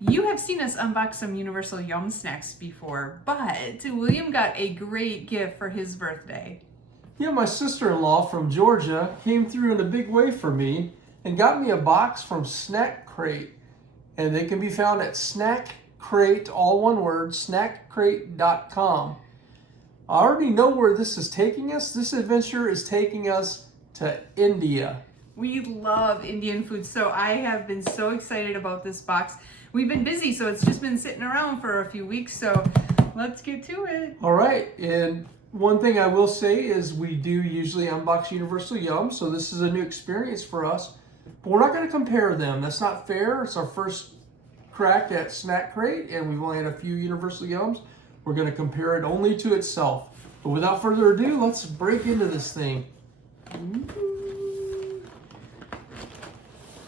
You have seen us unbox some Universal Yum snacks before, but William got a great gift for his birthday. Yeah, my sister-in-law from Georgia came through in a big way for me and got me a box from Snack Crate. And they can be found at Snack Crate, all one word, snackcrate.com. I already know where this is taking us. This adventure is taking us to India. We love Indian food, so I have been so excited about this box. We've been busy, so it's just been sitting around for a few weeks, so let's get to it. All right, and one thing I will say is we do usually unbox Universal Yum, so this is a new experience for us. But we're not going to compare them. That's not fair. It's our first crack at Snack Crate, and we've only had a few Universal Yums. We're going to compare it only to itself. But without further ado, let's break into this thing.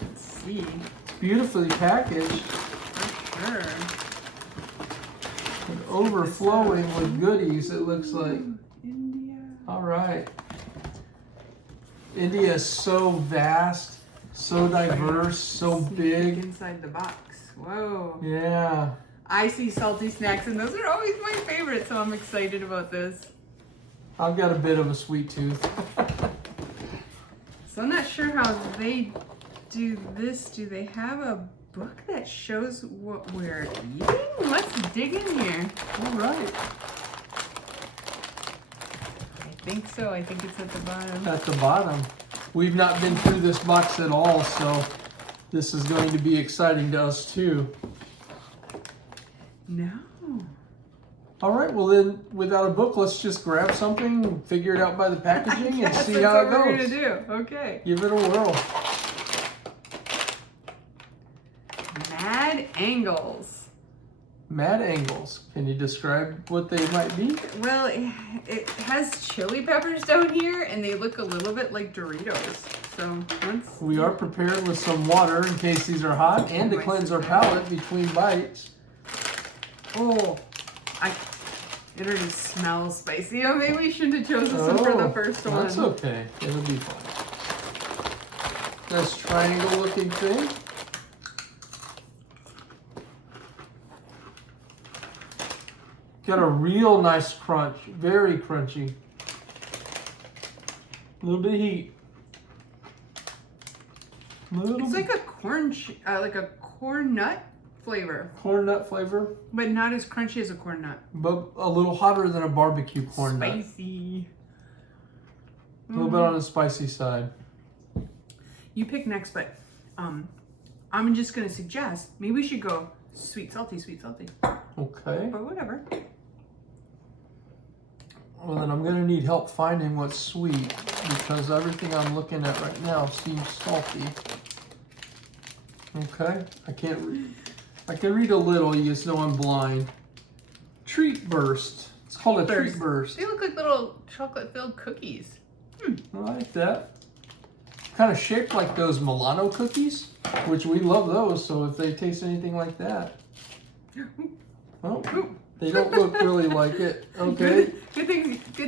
Let's see. It's beautifully packaged For sure. and overflowing with goodies, it looks like. India. All right. India is so vast, so diverse, so big. Inside the box. Whoa. Yeah. I see salty snacks, and those are always my favorite, so I'm excited about this. I've got a bit of a sweet tooth. So I'm not sure how they do this. Do they have a book that shows what we're eating? Let's dig in here. All right. I think so. I think it's at the bottom. At the bottom. We've not been through this box at all, so this is going to be exciting to us too. No. All right, well then, without a book, let's just grab something, figure it out by the packaging, and see that's how it what we're goes. gonna do. Okay. Give it a whirl. Mad Angles. Mad Angles. Can you describe what they might be? Well, it has chili peppers down here, and they look a little bit like Doritos. So let's. We are prepared with some water in case these are hot and to cleanse our palate between bites. Oh, it already smells spicy. Oh, maybe we shouldn't have chosen some for the first one. That's okay. It'll be fine. This triangle looking thing. Got a real nice crunch. Very crunchy. A little bit of heat. It's like a like a corn nut flavor, corn nut flavor, but not as crunchy as a corn nut. but a little hotter than a barbecue corn nut. Spicy. A little bit on the spicy side. You pick next, but I'm just gonna suggest maybe we should go sweet salty. Okay. But whatever. Well, then I'm gonna need help finding what's sweet because everything I'm looking at right now seems salty. Okay, I can't read. I can read a little. You just know I'm blind. Treat Burst. It's called a Treat Burst. They look like little chocolate-filled cookies. I like that. Kind of shaped like those Milano cookies, which we love those. So if they taste anything like that, oh, they don't look really like it. Okay. Good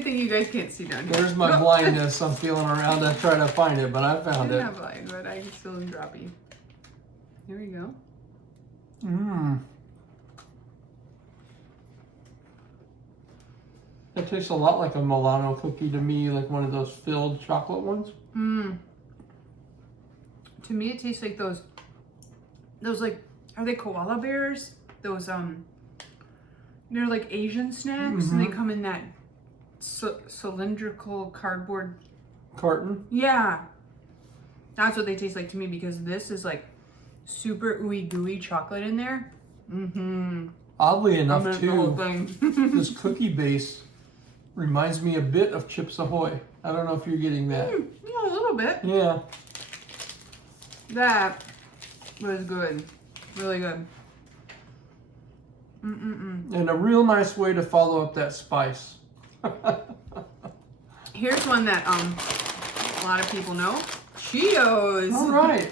thing you guys can't see down here. There's my blindness. I'm feeling around to try to find it, but I found I'm it. not blind, but I still am droppy. Here we go. Mmm. It tastes a lot like a Milano cookie to me, like one of those filled chocolate ones. Mmm. To me, it tastes like those like, are they koala bears? Those they're like Asian snacks, and they come in that cylindrical cardboard Carton. Yeah, that's what they taste like to me, because this is like super ooey gooey chocolate in there. Oddly enough, The whole too, thing. this cookie base reminds me a bit of Chips Ahoy. I don't know if you're getting that. Yeah, a little bit. Yeah. That was good, really good. And a real nice way to follow up that spice. Here's one that a lot of people know. Cheetos. All right.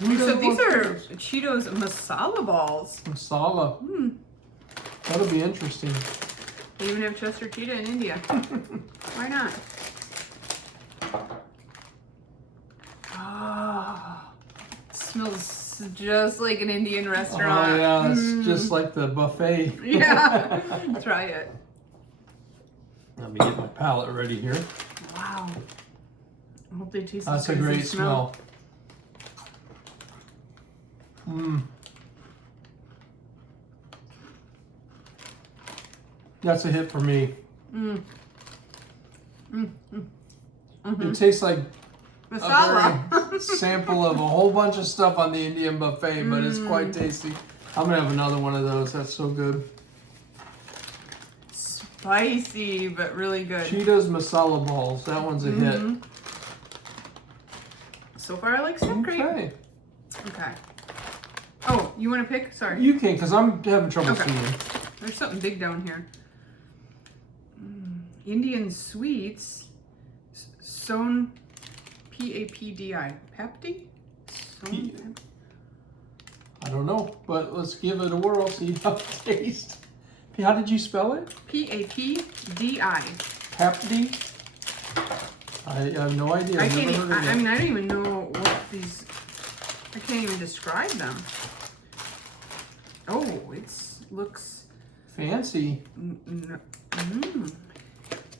So these are Cheetos masala balls. Masala. That'll be interesting. They even have Chester Cheetah in India. Why not? Oh, it smells looks just like an Indian restaurant. Oh yeah, it's just like the buffet. Yeah. Try it. Let me get my palate ready here. Wow. I hope they taste That's as a good as they great smell. That's a hit for me. It tastes like Masala. a very sample of a whole bunch of stuff on the Indian buffet, but it's quite tasty. I'm gonna have another one of those. That's so good. Spicy, but really good. Cheetah's masala balls. That one's a hit. So far, I like Step Grape. Okay. Okay. Oh, you want to pick? Sorry. You can, because I'm having trouble Okay. seeing. There's something big down here. Indian sweets. Son Papdi. Papdi? P- I don't know, but let's give it a whirl, see how it tastes. How did you spell it? Papdi. Papdi? I have no idea. I I've can't. never heard of I it. mean, I don't even know what these. I can't even describe them. Oh, looks. Fancy.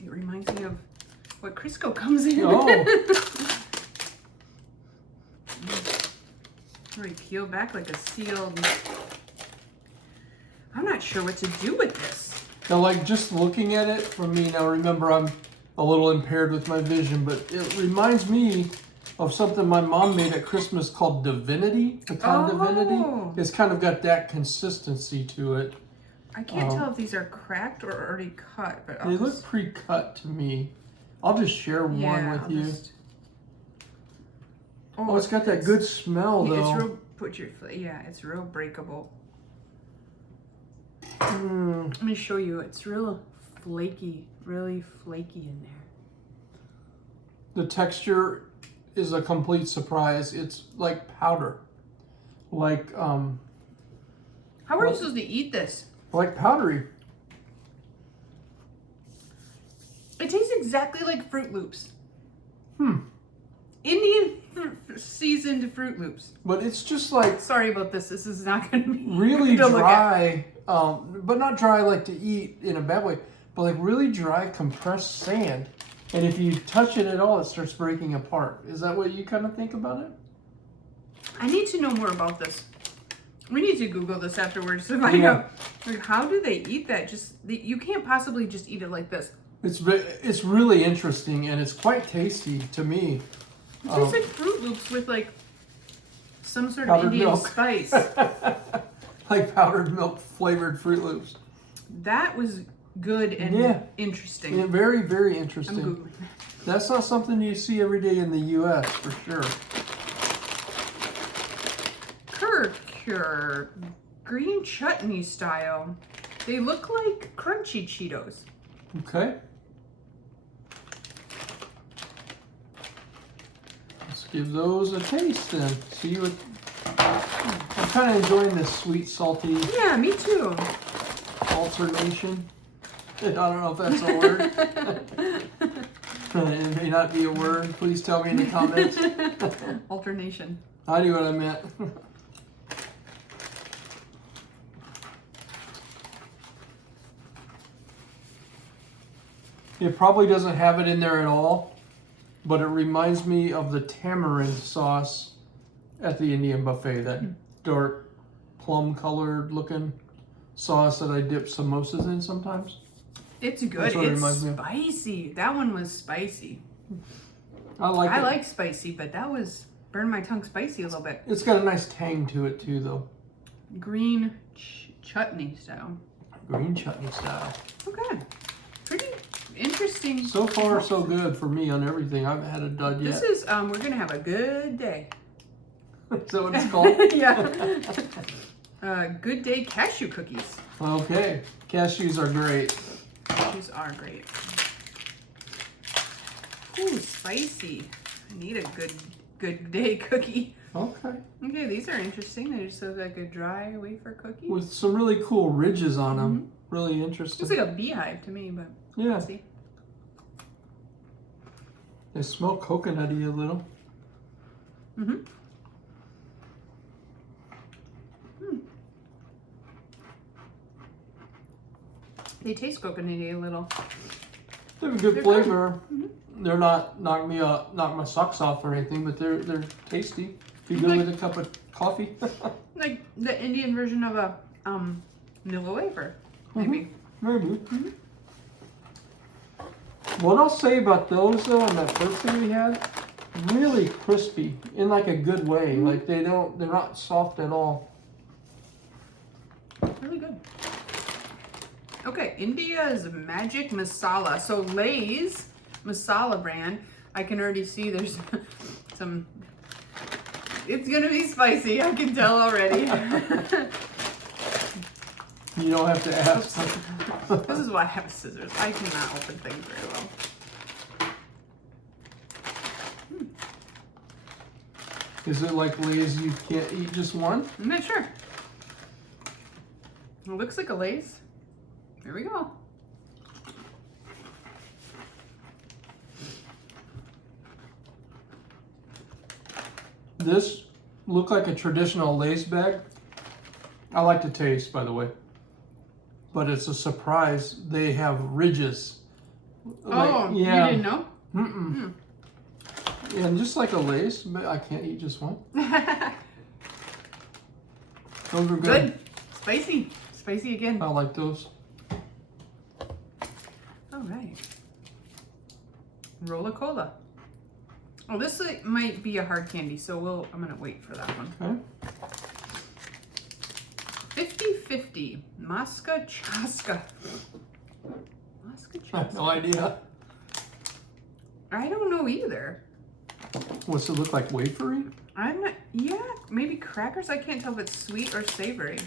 It reminds me of what Crisco comes in. Oh. Really peel back like a sealed. I'm not sure what to do with this. Now, like, just looking at it from me, now remember I'm a little impaired with my vision, but it reminds me of something my mom made at Christmas called Divinity. Pecan Divinity. It's kind of got that consistency to it. I can't tell if these are cracked or already cut, but They look pre-cut to me. I'll just share one with you. Oh, it's got that good smell, though. It's real. It's real breakable. Let me show you. It's real flaky, really flaky in there. The texture is a complete surprise. It's like powder, like How are you supposed to eat this? like powdery. It tastes exactly like Fruit Loops. Indian seasoned Fruit Loops. But it's just like Sorry about this. This is not going to be really good to look at. dry, but not dry like to eat in a bad way, but like really dry compressed sand. And if you touch it at all, it starts breaking apart. Is that what you kind of think about it? I need to know more about this. We need to Google this afterwards to find out. Like, how do they eat that? You can't possibly just eat it like this. It's really interesting and it's quite tasty to me. It tastes like Fruit Loops with like some sort of Powdered Indian milk. spice. Like powdered milk flavored Fruit Loops. That was good and interesting. Yeah, very, very I'm interesting. Googling. That's not something you see every day in the U.S. for sure. Kurkur green chutney style. They look like crunchy Cheetos. Okay. Let's give those a taste then. See what. I'm kind of enjoying this sweet, salty Yeah, me too. alternation. I don't know if that's a word. It may not be a word. Please tell me in the comments. Alternation. I knew what I meant. It probably doesn't have it in there at all, but it reminds me of the tamarind sauce at the Indian buffet, that dark plum colored looking sauce that I dip samosas in sometimes. It's good. That's what it It's reminds me of. spicy. That one was spicy. I like I it. like spicy, but that was burned my tongue spicy a little bit. It's got a nice tang to it too, though. Green chutney style. Green chutney style. Okay. Pretty interesting. So far, so good for me on everything. I haven't had a dud yet. This is, we're going to have a good day. Is that what it's called? Yeah. Good day cashew cookies. Okay. Cashews are great. Cashews are great. Ooh, spicy. I need a good day cookie. Okay. Okay, these are interesting. They just look like a dry wafer cookie. With some really cool ridges on them. Really interesting. Looks like a beehive to me, but Yeah. let's see. They smell coconutty a little. They taste coconutty a little. They have a good They're flavor. good. They're not knock my socks off or anything, but they're tasty. If you go Like- with a cup of coffee. Like the Indian version of a Nilla wafer, maybe. Maybe. What I'll say about those though, on that first thing we had, really crispy in like a good way. Like they're not soft at all. Really good. Okay, India's Magic Masala. So Lay's masala brand. I can already see there's some. It's gonna be spicy. I can tell already. You don't have to ask. This is why I have scissors. I cannot open things very well. Is it like Lay's you can't eat just one? I'm not sure. It looks like a Lay's. Here we go. This looked like a traditional Lay's bag. I like the taste, by the way. But it's a surprise. They have ridges. Oh, you didn't know? Mm-mm. Yeah, and just like a Lay's, but I can't eat just one. Those are good. Good. Spicy. Spicy again. I like those. All right. Rolla Cola. Oh, this might be a hard candy, so I'm gonna wait for that one. Okay. 50-50. Maska Chaska. Maska I have Chaska. no idea. I don't know either. What's it look like? Wafery? I'm not. Yeah, maybe crackers. I can't tell if it's sweet or savory.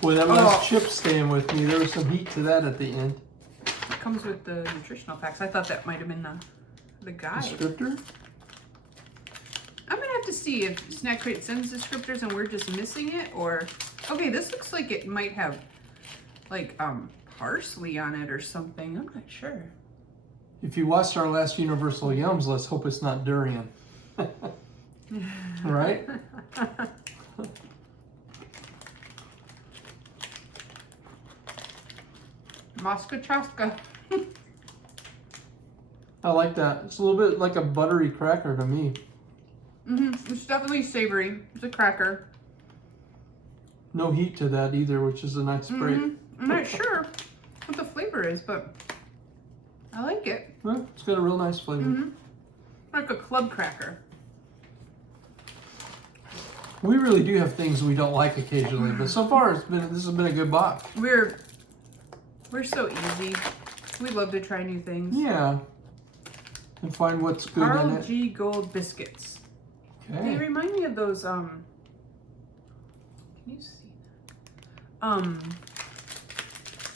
Boy, that last chip staying with me. There was some heat to that at the end. It comes with the nutritional packs. I thought that might have been the guide. Descriptor? I'm gonna have to see if Snack Crate sends descriptors and we're just missing it, or okay, this looks like it might have like parsley on it or something. I'm not sure. If you watched our last Universal Yums, let's hope it's not durian. Right? Maska Chaska. I like that. It's a little bit like a buttery cracker to me. It's definitely savory. It's a cracker. No heat to that either, which is a nice break. I'm not sure what the flavor is, but I like it. Well, it's got a real nice flavor. Like a club cracker. We really do have things we don't like occasionally, but so far this has been a good box. We're so easy. We love to try new things. Yeah. And find what's good in Carl it. G. Gold biscuits. They Okay. remind me of those can you see that?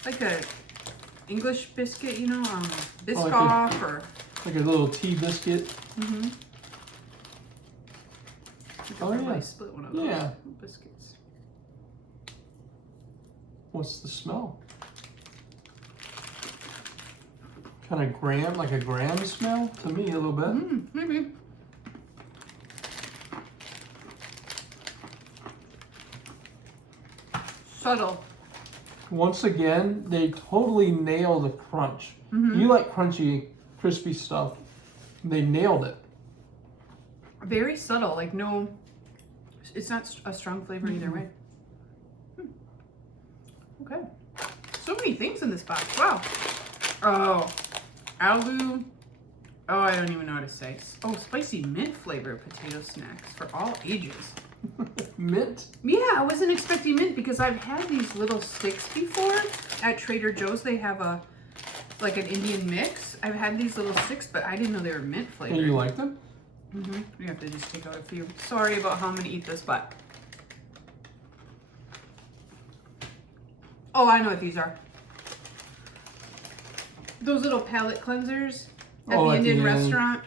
Like a English biscuit, you know, Biscoff or Like a little tea biscuit. Oh yeah. I split one of those Yeah. biscuits. What's the smell? Kind of graham, like a graham smell to me a little bit. Maybe. Subtle. Once again, they totally nail the crunch. You like crunchy, crispy stuff. They nailed it. Very subtle, like no, it's not a strong flavor either way. Okay. So many things in this box. Wow. Oh, aloo. Oh, I don't even know how to say. Oh, spicy mint flavored potato snacks for all ages. Mint? Yeah, I wasn't expecting mint because I've had these little sticks before at Trader Joe's. They have like an Indian mix. I've had these little sticks, but I didn't know they were mint flavored. And you like them? We have to just take out a few. Sorry about how I'm gonna eat this, but. Oh, I know what these are. Those little palate cleansers at the Indian restaurant.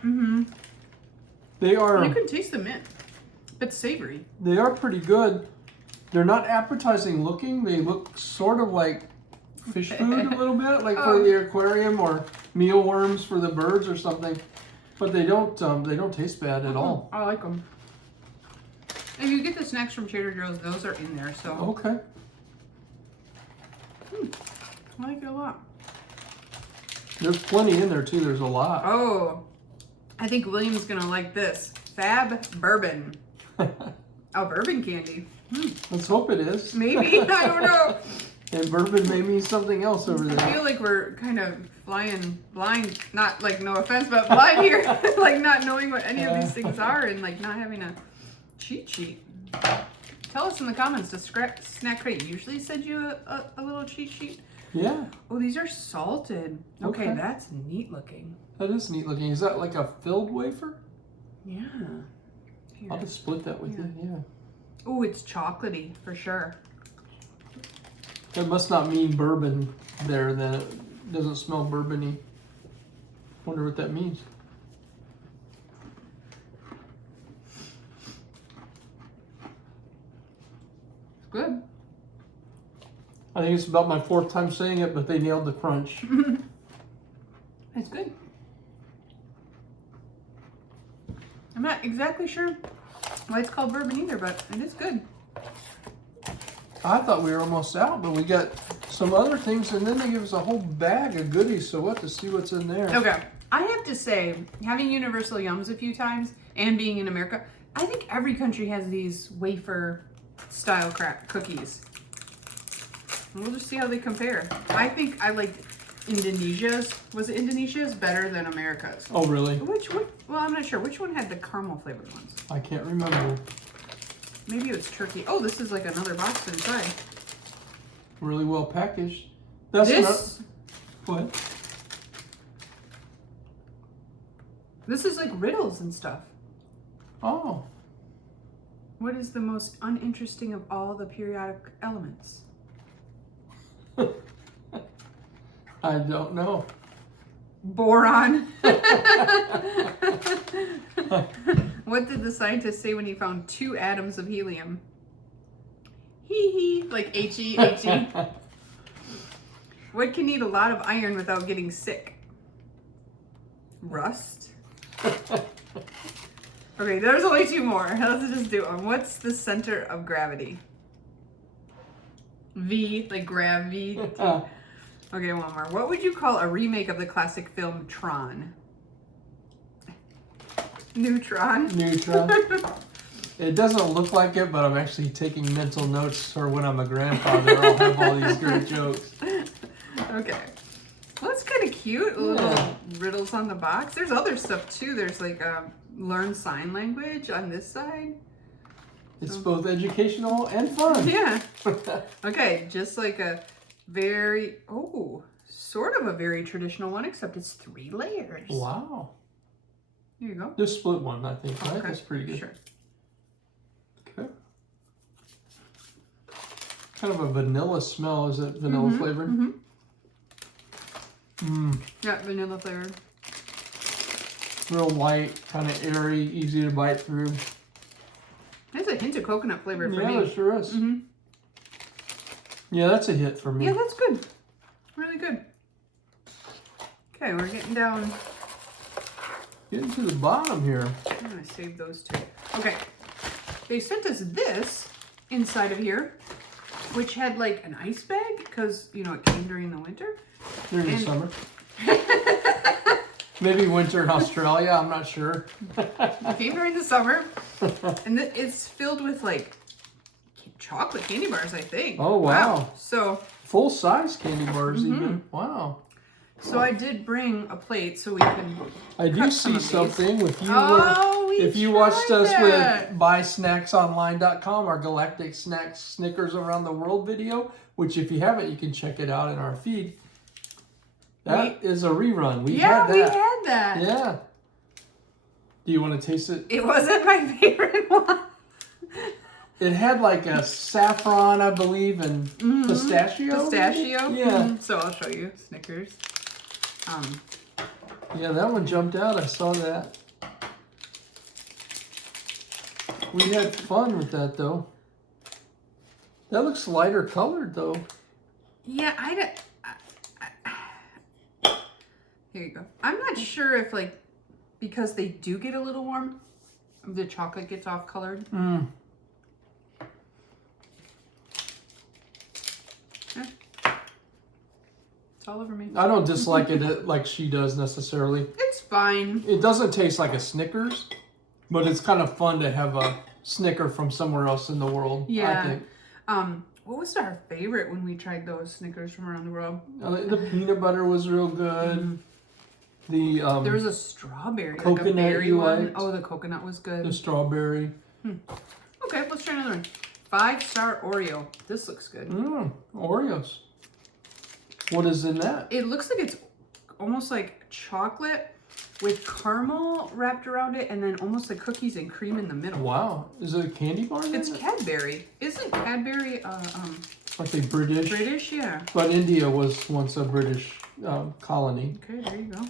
They are. You can taste the mint. It's savory. They are pretty good. They're not appetizing looking. They look sort of like fish food a little bit, like for the aquarium or mealworms for the birds or something. But they don't taste bad at all. I like them. If you get the snacks from Trader Joe's, those are in there. So Okay. I like it a lot. There's plenty in there too. There's a lot. Oh, I think William's gonna like this. Fab Bourbon. Oh, bourbon candy. Let's hope it is. Maybe. I don't know. And bourbon may mean something else over I there. feel like we're kind of flying blind. Not like no offense, but blind here. Like not knowing what any of these things are and like not having a cheat sheet. Tell us in the comments, does Snack Crate usually send you a little cheat sheet? Yeah, Oh, these are salted. Okay, Okay. that's neat looking. that is neat looking. Is that like a filled wafer? Yeah. Here. I'll just split that with you. Yeah. Oh, it's chocolatey for sure. That must not mean bourbon there. Then it doesn't smell bourbony. Wonder what that means. It's good. I think it's about my 4th time saying it, but they nailed the crunch. It's good. I'm not exactly sure why it's called bourbon either, but it is good. I thought we were almost out, but we got some other things, and then they give us a whole bag of goodies. So we'll have to see what's in there. Okay. I have to say, having Universal Yums a few times and being in America, I think every country has these wafer style cookies. We'll just see how they compare. I think I liked Indonesia's. Was it Indonesia's better than America's? Oh, really? Well, I'm not sure. Which one had the caramel flavored ones? I can't remember. Maybe it was turkey. Oh, this is like another box inside. Really well packaged. That's This what? This is like riddles and stuff. Oh, What is the most uninteresting of all the periodic elements? I don't know. Boron. What did the scientist say when he found 2 atoms of helium? Hee hee, like H-E, H-E. What can eat a lot of iron without getting sick? Rust. Okay, there's only 2 more. Let's just do them. What's the center of gravity? V, like gravity. Okay, one more. What would you call a remake of the classic film Tron? Neutron. Neutron. It doesn't look like it, but I'm actually taking mental notes for when I'm a grandfather. I'll have all these great jokes. Okay. Well, that's kind of cute. Little riddles on the box. There's other stuff too. There's like learn sign language on this side. It's both educational and fun. Yeah. Okay, just like a very, sort of a very traditional one, except it's 3 layers. Wow. Here you go. Just split one, I think, right? Okay, That's pretty good. Sure. Okay. Kind of a vanilla smell. Is it vanilla flavored? Mm-hmm. Yeah, vanilla flavored. Real light, kind of airy, easy to bite through. There's a hint of coconut flavor for me. Yeah, there sure is. Mm-hmm. Yeah, that's a hit for me. Yeah, that's good. Really good. Okay, we're getting down. Getting to the bottom here. I'm gonna save those 2. Okay, they sent us this inside of here, which had like an ice bag because it came during the winter. During the summer. Maybe winter in Australia, I'm not sure. It came during the summer, and it's filled with like chocolate candy bars, I think. Oh, wow. So Full size candy bars even. Wow. So I did bring a plate so we can. I do cut some see of these. something. If you we watched tried us that. with buysnacksonline.com, our Galactic Snacks Snickers Around the World video, which if you haven't, you can check it out in our feed. That is a rerun. We had that. We had that. Yeah. Do you want to taste it? It wasn't my favorite one. It had like a saffron, I believe, and pistachio. Pistachio. Yeah. So I'll show you Snickers. Yeah, that one jumped out. I saw that. We had fun with that though. That looks lighter colored though. Yeah, here you go. I'm not sure if because they do get a little warm, the chocolate gets off colored. Mm. It's all over me. I don't dislike it like she does necessarily. It's fine. It doesn't taste like a Snickers, but it's kind of fun to have a Snicker from somewhere else in the world. Yeah. I think. What was our favorite when we tried those Snickers from around the world? The peanut butter was real good. The There was a strawberry, like a coconut berry you one. liked? Oh, the coconut was good. the strawberry. Okay, let's try another one. 5-star Oreo. This looks good. Oreos. What is in that? It looks like it's almost like chocolate with caramel wrapped around it, and then almost like cookies and cream in the middle. Wow. Is it a candy bar? It's Cadbury. Isn't Cadbury Like a British. British? Yeah. But India was once a British colony. Okay, there you go.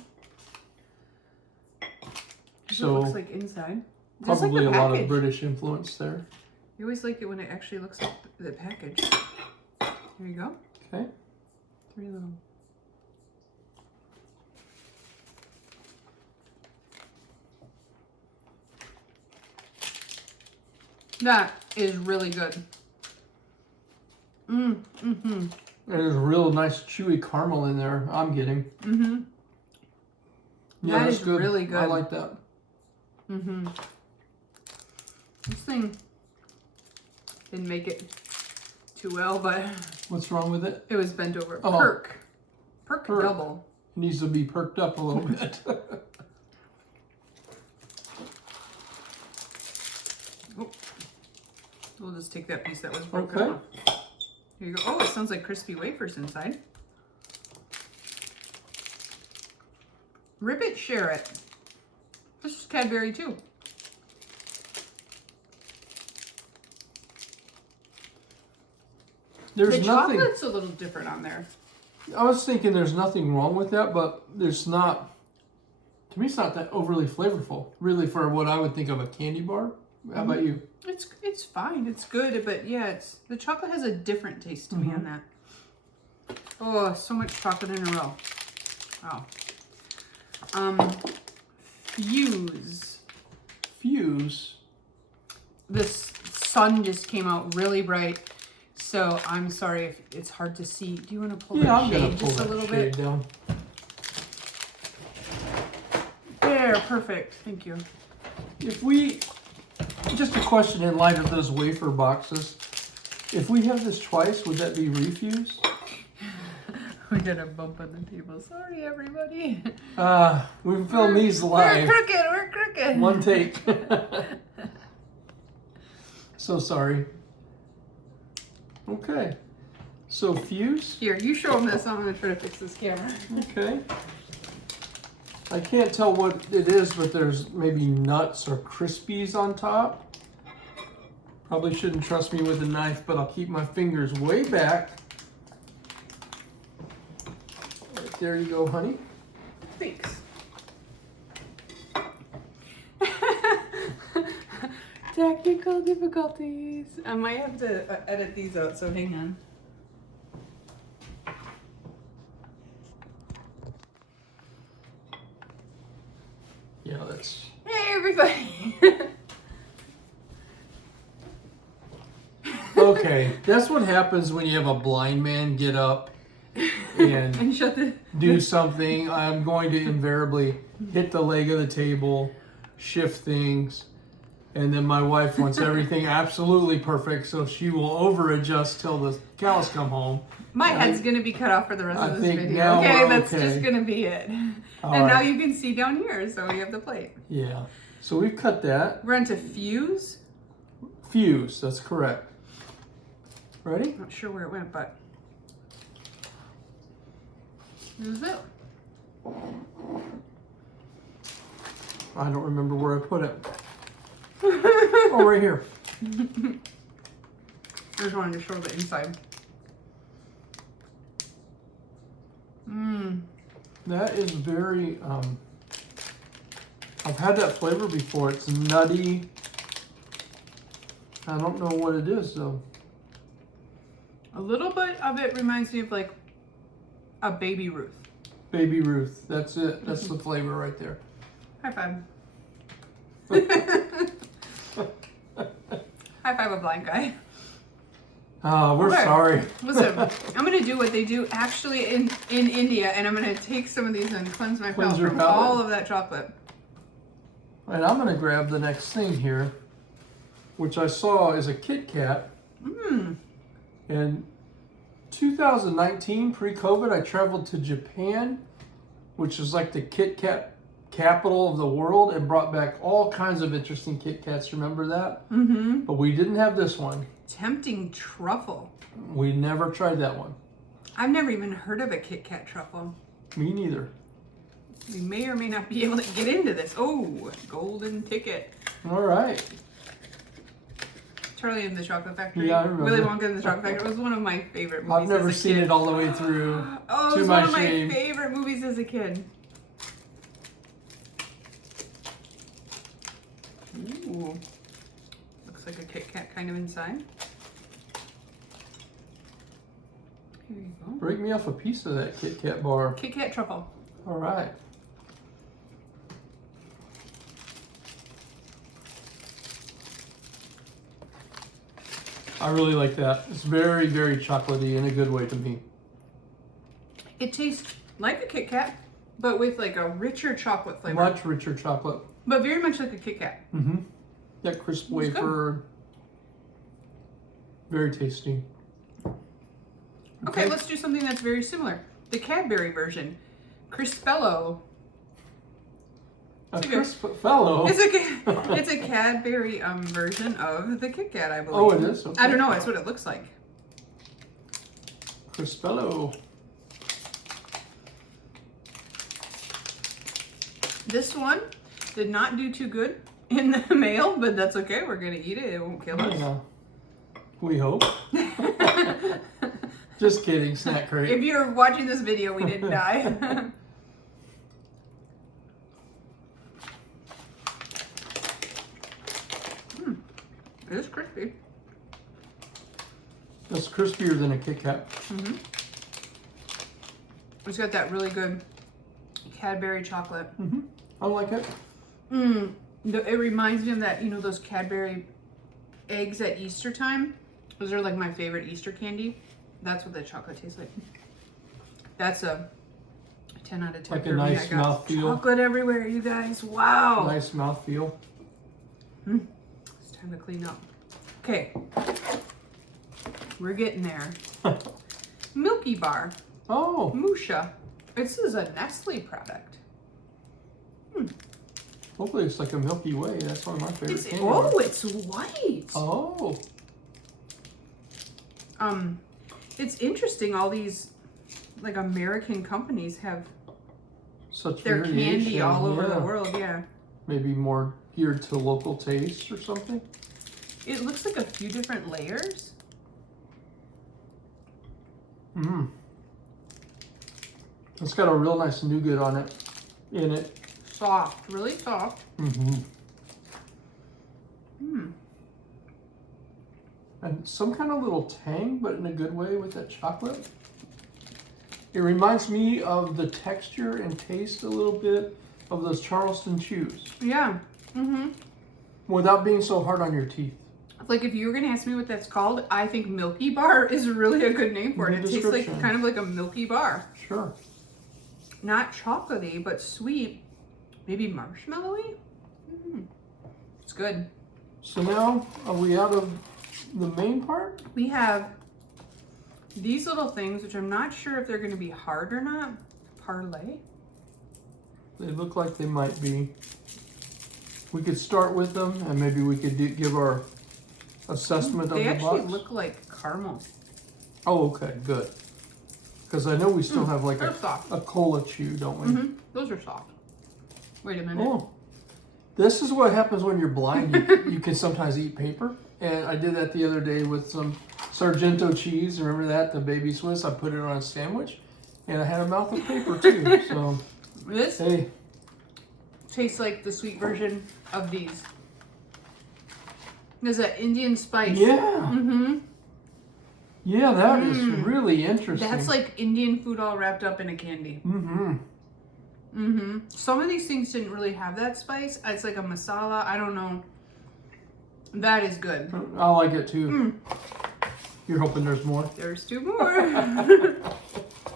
So it looks like inside. Just probably like a the lot of package. British influence there. You always like it when it actually looks like the package. Here you go. Okay. 3 little. That is really good. There's real nice chewy caramel in there. I'm getting. Yeah, That that's is good. really good. I like that. This thing didn't make it too well, but What's wrong with it? it was bent over. Oh. Perk Perk. double. It needs to be perked up a little bit. We'll just take that piece that was broken Okay. off. Here you go. Oh, it sounds like crispy wafers inside. Rip it, share it. This is Cadbury too. There's The nothing. chocolate's a little different on there. I was thinking there's nothing wrong with that, but there's not. To me, it's not that overly flavorful, really, for what I would think of a candy bar. How about you? It's fine. It's good, but yeah, it's the chocolate has a different taste to me on that. Oh, so much chocolate in a row. Wow. Fuse. Fuse. This sun just came out really bright, so I'm sorry if it's hard to see. Do you want to pull Yeah, that I'm gonna shade pull just a that little shade bit? down. There, perfect. Thank you. If we, just a question in light of those wafer boxes, if we have this twice, would that be refuse? We got a bump on the table. Sorry, everybody. We film these live. We're crooked. One take. So sorry. Okay. So fuse. Here, you show them this. I'm gonna try to fix this camera. Okay. I can't tell what it is, but there's maybe nuts or Crispies on top. Probably shouldn't trust me with a knife, but I'll keep my fingers way back. Right, there you go, honey. Thanks. Technical difficulties. I might have to edit these out, so hang on. Yeah, that's... Hey, everybody. Okay, that's what happens when you have a blind man get up and And shut the... do something. I'm going to invariably hit the leg of the table, shift things, and then my wife wants everything absolutely perfect, so she will over adjust till the cows come home. My head's gonna be cut off for the rest I of this think video. now Okay, we're that's okay. just gonna be it. All And now right. you can see down here, so we have the plate. Yeah. So we've cut that. We're into fuse. Fuse, that's correct. Ready? Not sure where it went, but this is it. I don't remember where I put it. Oh, right here. I just wanted to show the inside. That is very, I've had that flavor before. It's nutty. I don't know what it is though. A little bit of it reminds me of like a Baby Ruth. Baby Ruth. That's it. That's the flavor right there. High five. High five a blind guy. Oh, we're Okay. sorry. Listen, I'm gonna do what they do actually in India, and I'm gonna take some of these and cleanse my Cleanse palate your from palate. all of that chocolate. And I'm gonna grab the next thing here, which I saw is a Kit Kat. Mmm. In 2019, pre-COVID, I traveled to Japan, which is like the Kit Kat capital of the world, and brought back all kinds of interesting Kit Kats. Remember that? Mm-hmm. But we didn't have this one. Tempting truffle. We never tried that one. I've never even heard of a Kit Kat truffle. Me neither. We may or may not be able to get into this. Oh, golden ticket. All right. Charlie and the Chocolate Factory. Yeah, I remember. Willy Wonka and the Chocolate Factory. It was one of my favorite movies. I've never as a seen kid. it all the way through. Oh, it to was my one of shame. my favorite movies as a kid. Ooh. Looks like a Kit Kat kind of inside. Here you go. Break me off a piece of that Kit Kat bar. Kit Kat truffle. All right. I really like that. It's very, very chocolatey in a good way to me. It tastes like a Kit Kat, but with like a richer chocolate flavor. Much richer chocolate. But very much like a Kit Kat. Mm-hmm. That crisp It's good. wafer. Very tasty. Okay, let's do something that's very similar. The Cadbury version. Crispello. A It's a crisp fellow. It's a Cadbury version of the Kit Kat, I believe. Oh, it is? Okay. I don't know. That's what it looks like. Crispello. This one did not do too good in the mail, but that's okay. We're gonna eat it. It won't kill us. Yeah. We hope. Just kidding, Snack Crate. If you're watching this video, we didn't die. It is crispy. It's crispier than a Kit Kat. Mm-hmm. It's got that really good Cadbury chocolate. Mm-hmm. I like it. It reminds me of that, those Cadbury eggs at Easter time. Those are like my favorite Easter candy. That's what that chocolate tastes like. That's a 10 out of 10 Like a for me. nice I got mouthfeel. chocolate everywhere, you guys. Wow. Nice mouthfeel. It's time to clean up. Okay. We're getting there. Milky Bar. Oh, Musha. This is a Nestle product. hopefully it's like a Milky Way. That's one of my favorite candy Oh, bars. it's white. Oh, It's interesting. All these like American companies have such their variation. candy all over yeah. the world. Yeah. Maybe more geared to local tastes or something. It looks like a few different layers. Mm. It's got a real nice nougat on it, in it. Soft, really soft. Mm-hmm. And some kind of little tang, but in a good way with that chocolate. It reminds me of the texture and taste a little bit of those Charleston Chews, Yeah. without being so hard on your teeth. Like if you were gonna ask me what that's called, I think Milky Bar is really a good name for it. Good It tastes like description. kind of like a Milky Bar. Sure. Not chocolatey, but sweet. Maybe marshmallowy? It's good. So now, are we out of the main part? We have these little things, which I'm not sure if they're going to be hard or not. Parlay. They look like they might be. We could start with them, and maybe we could give our assessment They of the actually box. look like caramel. Oh, okay, good. Because I know we still have like They're soft. a cola chew, don't we? Those are soft. Wait a minute. Oh, this is what happens when you're blind. You can sometimes eat paper. And I did that the other day with some Sargento cheese. Remember that? The baby Swiss? I put it on a sandwich. And I had a mouth of paper too. So, This hey. tastes like the sweet version of these. There's that Indian spice. Yeah. Yeah, that is really interesting. That's like Indian food all wrapped up in a candy. Some of these things didn't really have that spice. It's like a masala. I don't know. That is good. I like it too. You're hoping there's more? There's 2 more.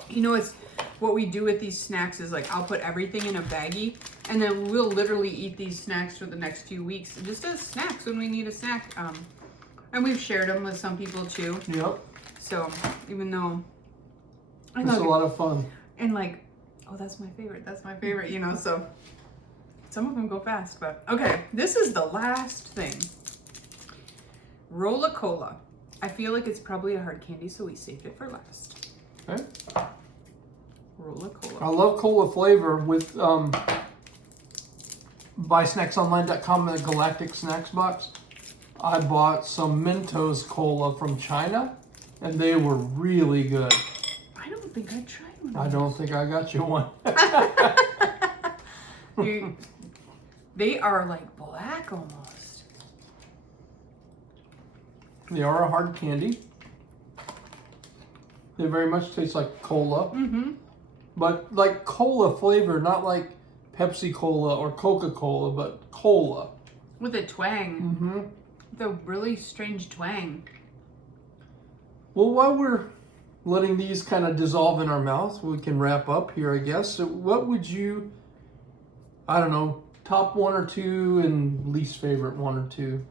You know, it's what we do with these snacks is like I'll put everything in a baggie, and then we'll literally eat these snacks for the next few weeks, just as snacks when we need a snack. And we've shared them with some people too. Yep. So even though It's a lot of fun. and like, oh, that's my favorite, you know. So some of them go fast, but okay. This is the last thing. Rolla-Cola. I feel like it's probably a hard candy, so we saved it for last. Okay. Rolla-Cola. I love cola flavor with buysnacksonline.com in the Galactic Snacks box. I bought some Mentos cola from China, and they were really good. I don't think I tried one. I don't think I got you one. They are like black almost. They are a hard candy. They very much taste like cola. Mm-hmm. But like cola flavor, not like Pepsi Cola or Coca-Cola, but cola. With a twang. Mm-hmm. The really strange twang. Well, while we're letting these kind of dissolve in our mouth, we can wrap up here, I guess. So what would you, I don't know, top 1 or 2 and least favorite 1 or 2?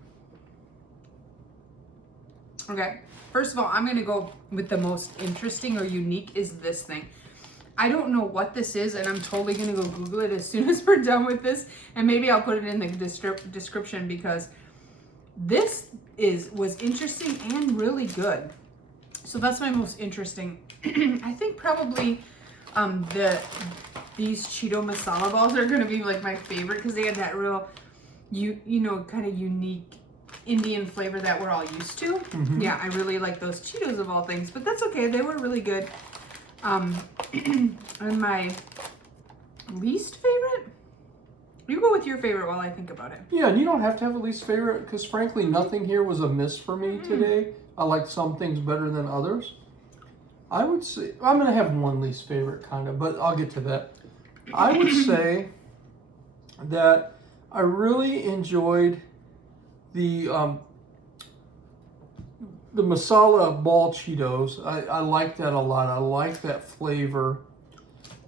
Okay. First of all, I'm going to go with the most interesting or unique is this thing. I don't know what this is, and I'm totally going to go Google it as soon as we're done with this. And maybe I'll put it in the description because this was interesting and really good. So that's my most interesting. I think probably these Cheeto masala balls are going to be like my favorite because they had that real, you know, kind of unique Indian flavor that we're all used to. Mm-hmm. Yeah, I really like those Cheetos of all things, but that's okay. They were really good. And my least favorite? You go with your favorite while I think about it. Yeah, and you don't have to have a least favorite because frankly, nothing here was a miss for me today. I like some things better than others. I would say, I'm going to have one least favorite kind of, but I'll get to that. I would say that I really enjoyed the masala ball Cheetos. I like that a lot. I like that flavor.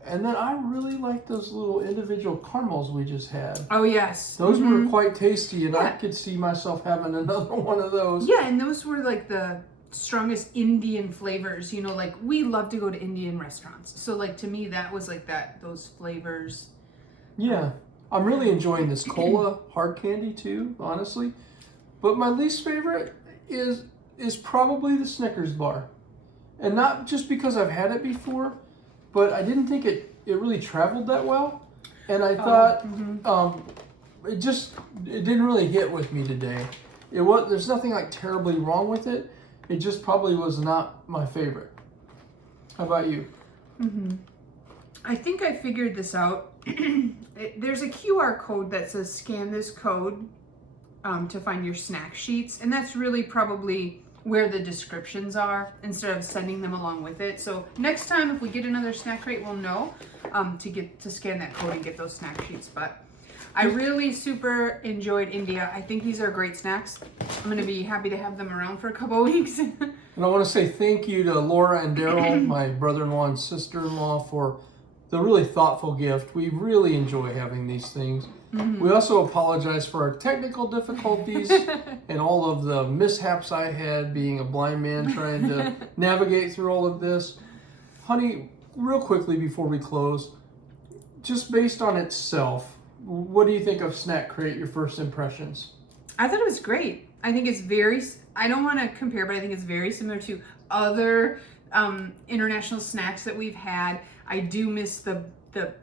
And then I really like those little individual caramels we just had. Oh, yes. Those Mhm. were quite tasty, and I Yeah. could see myself having another one of those. Yeah, and those were like the strongest Indian flavors. You know, like we love to go to Indian restaurants. So like to me, that was like those flavors. Yeah. I'm really enjoying this cola hard candy too, honestly. But my least favorite is probably the Snickers bar. And not just because I've had it before, but I didn't think it really traveled that well. And I thought it didn't really hit with me today. There's nothing like terribly wrong with it. It just probably was not my favorite. How about you? Mm-hmm. I think I figured this out. There's a QR code that says scan this code to find your snack sheets. And that's really probably where the descriptions are instead of sending them along with it. So next time if we get another snack crate, we'll know to scan that code and get those snack sheets. But I really super enjoyed India. I think these are great snacks. I'm going to be happy to have them around for a couple of weeks. And I want to say thank you to Laura and Daryl, my brother-in-law and sister-in-law, for the really thoughtful gift. We really enjoy having these things. Mm-hmm. We also apologize for our technical difficulties and all of the mishaps I had being a blind man trying to navigate through all of this. Honey, real quickly before we close, just based on itself, what do you think of Snack Crate, your first impressions? I thought it was great. I think it's I don't want to compare, but I think it's very similar to other international snacks that we've had. I do miss the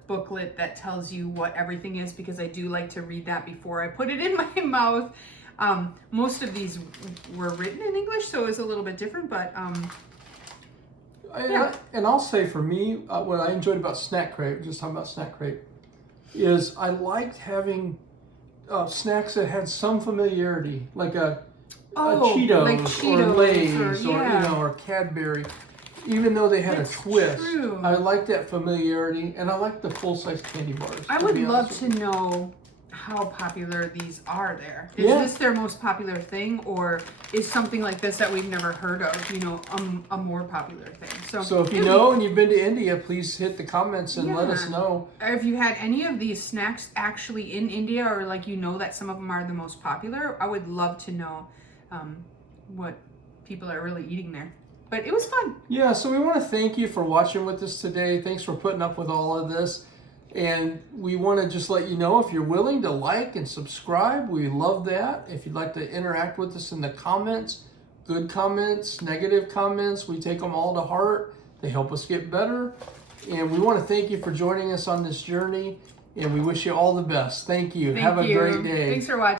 booklet that tells you what everything is because I do like to read that before I put it in my mouth. Most of these were written in English, so it's a little bit different, but yeah. And I'll say for me, what I enjoyed about Snack Crate, just talking about Snack Crate, is I liked having snacks that had some familiarity, like a Cheetos, like Cheetos or Lay's yeah. or Cadbury. Even though they had That's a twist, true. I like that familiarity, and I like the full-size candy bars. I would love to know how popular these are there. Is Yeah. this their most popular thing, or is something like this that we've never heard of, you know, a more popular thing? So if you know and you've been to India, please hit the comments and let us Yeah. know. If you had any of these snacks actually in India, or like you know that some of them are the most popular, I would love to know what people are really eating there. But it was fun. Yeah, so we want to thank you for watching with us today. Thanks for putting up with all of this. And we want to just let you know, if you're willing to like and subscribe, we love that. If you'd like to interact with us in the comments, good comments, negative comments, we take them all to heart. They help us get better. And we want to thank you for joining us on this journey. And we wish you all the best. Thank you. Have a great day. Thanks for watching.